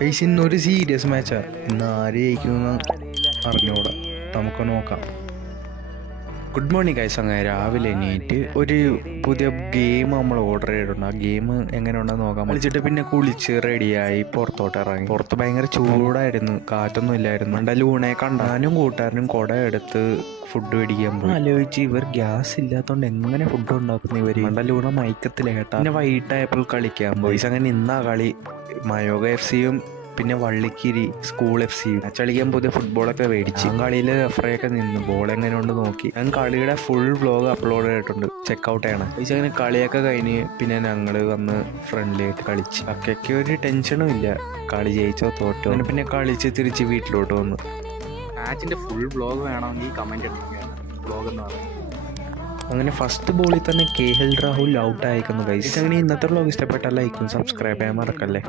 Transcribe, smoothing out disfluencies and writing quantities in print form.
Guys ഇന്നൊരു serious മാച്ചാ. ഇന്ന് ആര് ജയിക്കുമെന്ന് അറിഞ്ഞൂടാ, നമുക്ക് നോക്കാം. Good morning guys. അങ്ങനെ രാവിലെ എണീറ്റ് ഒരു പുതിയ ഗെയിം നമ്മൾ ഓർഡർ ചെയ്തിട്ടുണ്ട്. ആ ഗെയിം എങ്ങനെ ഉണ്ടെന്ന് നോക്കാം. വിളിച്ചിട്ട് പിന്നെ കുളിച്ച് റെഡിയായി പുറത്തോട്ട് ഇറങ്ങി. പുറത്ത് ഭയങ്കര ചൂടായിരുന്നു, കാറ്റൊന്നും ഇല്ലായിരുന്നു. മണ്ട ലൂണെ കണ്ടാനും കൂട്ടുകാരനും കുട എടുത്ത് ഫുഡ് മേടിക്കാൻ പോയി. ആലോചിച്ച് ഇവർ ഗ്യാസ് ഇല്ലാത്തതുകൊണ്ട് എങ്ങനെ ഫുഡ് ഉണ്ടാക്കുന്നു ഇവർ. മണ്ട ലൂണ മയക്കത്തില്ല കേട്ടാ. പിന്നെ വൈകിട്ടായപ്പോൾ കളിക്കാൻ പോയി. അങ്ങനെ ഇന്നാ കളി മയോഗ FC-യും പിന്നെ വള്ളിക്കിരി സ്കൂൾ FC-യും കളിക്കാൻ പുതിയ ഫുട്ബോളൊക്കെ മേടിച്ച്. ആ കളിയിൽ റഫറിയൊക്കെ നിന്ന് ബോൾ എങ്ങനെ ഉണ്ട് നോക്കി. ഞാൻ കളിയുടെ ഫുൾ വ്ലോഗ് അപ്ലോഡ് ചെയ്തിട്ടുണ്ട്, ചെക്കൗട്ട് ചെയ്യണം. അങ്ങനെ കളിയൊക്കെ കഴിഞ്ഞ് പിന്നെ ഞങ്ങൾ വന്ന് ഫ്രണ്ട്ലിയായിട്ട് കളിച്ച്. അക്കൊക്കെ ഒരു ടെൻഷനും ഇല്ല, കളി ജയിച്ചോ തോറ്റോ. അങ്ങനെ പിന്നെ കളിച്ച് തിരിച്ച് വീട്ടിലോട്ട് വന്നു. മാച്ചിൻ്റെ ഫുൾ വ്ലോഗ് വേണമെങ്കിൽ കമൻറ്റ് ഇടുകയാണ് വ്ലോഗ് എന്ന് പറയുന്നത്. അങ്ങനെ ഫസ്റ്റ് ബോളിൽ തന്നെ KL രാഹുൽ ഔട്ട് അയക്കുന്നു ഗൈസ്. അങ്ങനെ ഇന്നത്തെ വ്ലോഗ് ഇഷ്ടപ്പെട്ടാൽ ലൈക്കും സബ്സ്ക്രൈബ് ചെയ്യാൻ മറക്കല്ലേ.